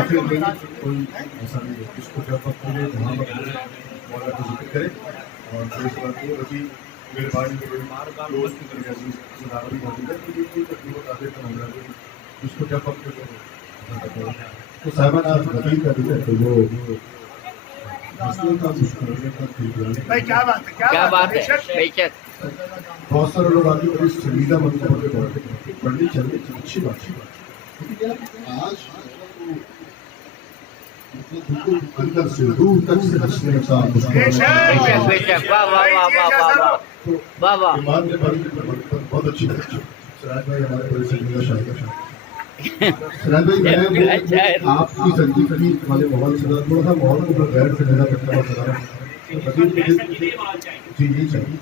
काफिर नहीं, कोई ऐसा नहीं है। इसको जब वक्त मिले वहाँ पर मौला को जिक्र करे। और फिर अभी मेरे भाई मेरे दोस्त की तरह अजीज सदारा भी मौजूद है, तो ये कोई तकलीफ काफिर का मामला है, इसको जब वक्त मिले तो साहिबान आप वकील का दिल है, तो वो भाई क्या बात है, क्या बात है। बहुत सारे लोग आगे बड़ी संजीदा मनसूबों पे पढ़नी चाहिए, अच्छी बात है। आज बिल्कुल अंदर से दूर तक से हंसने का ईमान ने बहुत अच्छी सिराज भाई हमारे बड़े संजीदा शायर। सिराज भाई मैं आपकी संजीदगी वाले माहौल से थोड़ा सा माहौल को गैर से ढका करता हूँ जी जी चाहिए।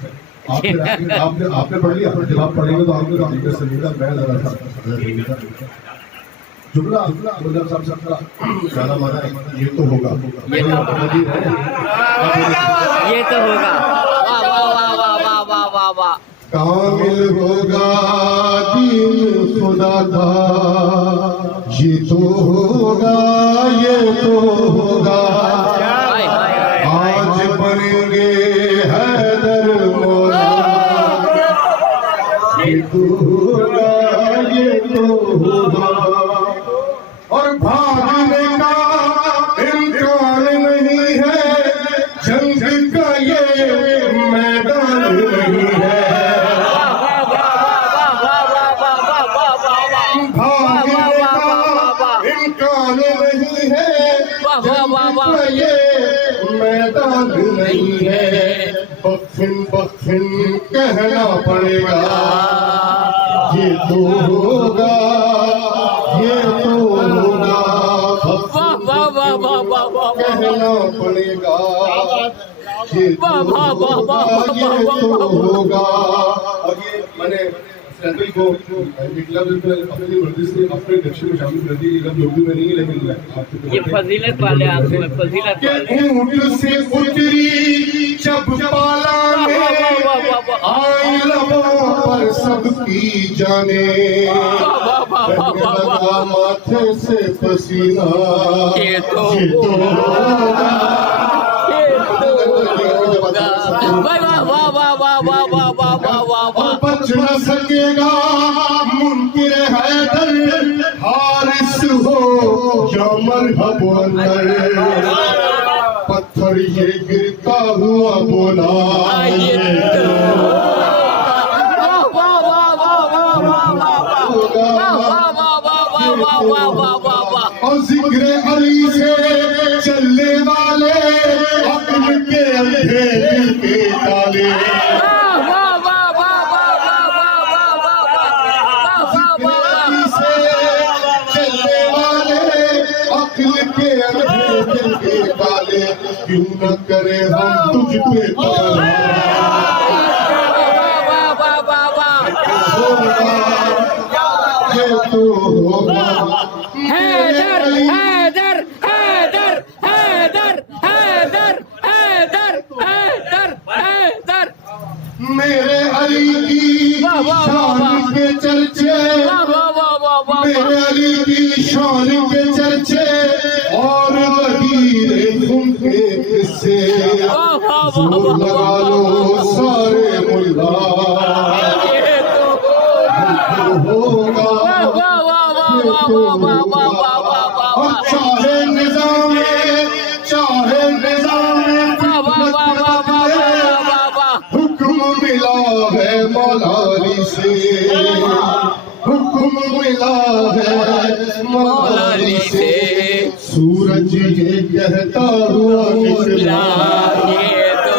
आपने पढ़ लिया, जब आप पढ़ेंगे तो आपको संजीदा मैं लगा था जुमला मतलब सबका गाना माना ये तो होगा, ये तो होगा। वाह वाह वाह वाह वाह वाह वाह वाह। कामिल होगा दीन खुदा का, ये तो होगा, ये तो होगा। आज बनेंगे हैदर मौला, ये तो होगा, ये तो होगा। और भागने का इम्कान नहीं है, जंग का ये मैदान नहीं है। भागने का इम्कान नहीं है, जंग का ये मैदान नहीं है। बख्शिन बख्शिन कहना पड़ेगा, ये तो होगा, ये तो होगा। कहना पड़ेगा, ये तो होगा, ये तो होगा। और ये मैंने सैंडल को एक लफ्ज़ अपनी मर्जी से अपने नक्शे में शामिल कर दी। ये लफ्ज़ उर्दू में नहीं है, लेकिन ये फजीलत वाले आंसू है, फजीलत वाले। ऊँट से उतरी जब पाला में आई लबों पर सबकी जाने, लगा माथे से पसीना, ये तो होगा, ये तो होगा। वाह वाह वाह वाह वाह वाह वाह वाह वाह वाह। बच न सकेगा मुनकिर हैदर, हारिस हो या मरहब अंदर। पत्थर ये गिरता हुआ बोला, और जिक्र अली से चलने वाले अक्ल के अंधे दिल के ताले। अली से चलने वाले अक्ल के अंधे दिल के ताले, क्यों न करे हम तुझ पे ये तो होगा। हैदर हैदर हैदर हैदर हैदर हैदर हैदर हैदर। मेरे अली की शान के चर्चे, मेरे अली की शान के चर्चे और गदीरे खून के किस्से। जोर लगा लो सारे मुल्ला, होगा, और चाहे निजाम हुक्म मिला है मौला अली से, हुक्म मिला है मौला अली से। सूरज ये कहता हुआ निकला, ये तो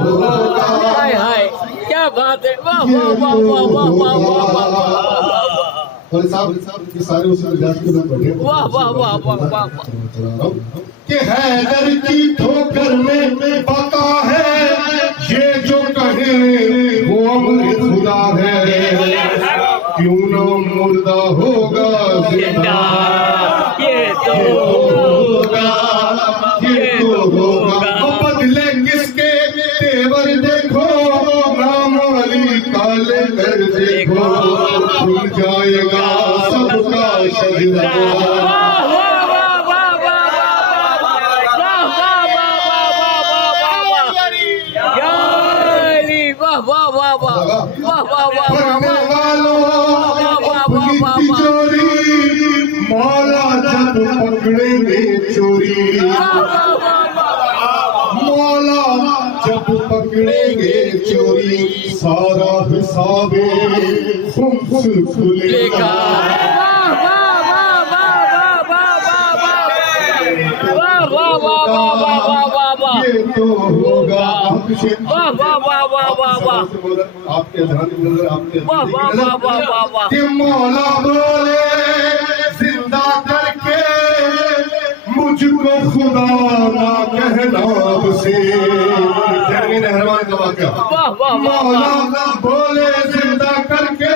होगा। हाय हाय क्या बात है। वाह वाह वाह वाह वाह वाह वाह वाह। और साहब ये सारे उस इजाज़त को मैं पढ़े। वाह वाह वाह वाह वाह। कि हैदर की ठोकर में बका है, ये जो कहे वो अमर खुदा है। क्यों न मुर्दा होगा जिंदा, ये तो होगा, ये तो होगा। बदले किसके तेवर देखो, नाम अली का लेकर देखो, खुल जाएगा सबका शहीदा। पकड़ेंगे चोरी मौला जब पकड़ेंगे चोरी सारा हिसाब खुद खुलेगा ये तो होगा आपके कि मौला बोले जिंदा करके मुझको खुदा ना कहना से मेहरबान का वाक़या मौला बोले जिंदा करके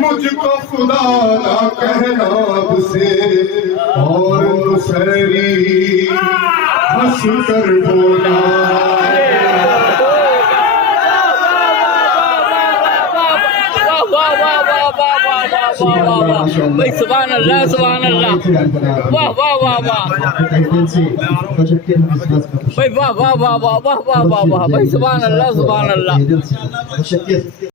मुझको खुदा ना कहना से और नुसैरी हंस कर बोला भाई सुभान अल्लाह वाह वाह वाह वाह भाई वाह वाह वाह वाह वाह वाह वाह वाह भाई सुभान अल्लाह